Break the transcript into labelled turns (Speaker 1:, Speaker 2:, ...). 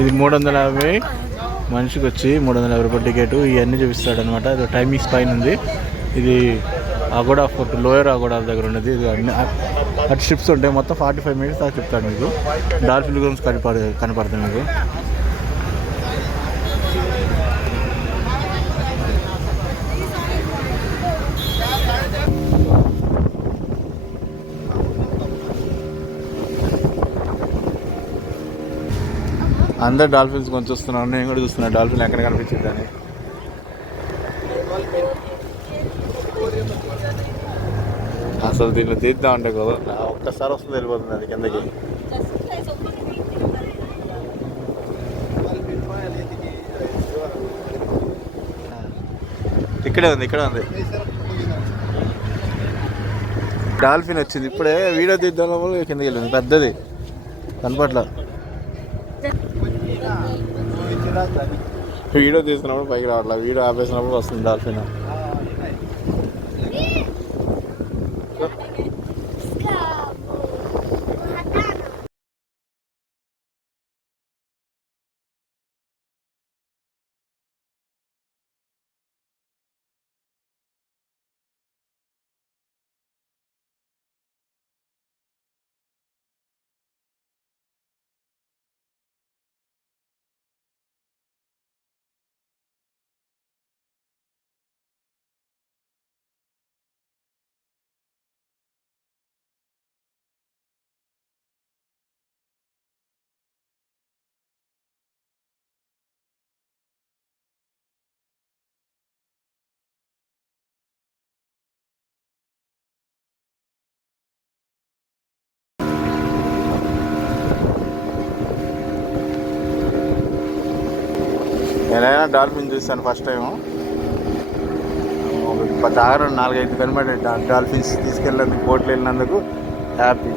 Speaker 1: ఇది మూడు వందల యాభై మనిషికి వచ్చి మూడు వందల యాభై రూపాయల టికెట్ ఇవన్నీ చూపిస్తాడు అనమాట ఇది టైమింగ్స్ పైన ఉంది. ఇది అగోడా ఫోర్ట్ లోయర్ అగోడా దగ్గర ఉన్నది. ఇది అన్ని అటు షిప్స్ ఉంటాయి. మొత్తం ఫార్టీ ఫైవ్ మినిట్స్ దాకా చెప్తాడు మీకు. డాల్ఫిన్ గురించి కనపడ కనపడుతుంది మీకు. అందరు డాల్ఫిన్స్ కొంచెం వస్తున్నారు. నేను కూడా చూస్తున్నా. డాల్ఫిన్ ఎక్కడ కనిపించింది అని. అసలు దీన్ని తీద్దాం అంటే కదా ఒక్కసారి వస్తుంది వెళ్ళిపోతుంది అది కిందకి. ఇక్కడే ఉంది ఇక్కడే ఉంది. డాల్ఫిన్ వచ్చింది. ఇప్పుడే వీడియో తీద్దాం లోపల కిందకి వెళ్ళింది. పెద్దది. కనపట్ల వీడియో తీసినప్పుడు పైకి రావట్లేదు. వీడియో ఆపేసినప్పుడు వస్తుంది డాల్ఫిన్. నేనైనా డాల్ఫిన్ చూశాను ఫస్ట్ టైం జాగ్రత్త నాలుగైదు కనబడి డాల్ఫిన్స్ తీసుకెళ్ళినందుకు బోట్లు వెళ్ళినందుకు హ్యాపీ.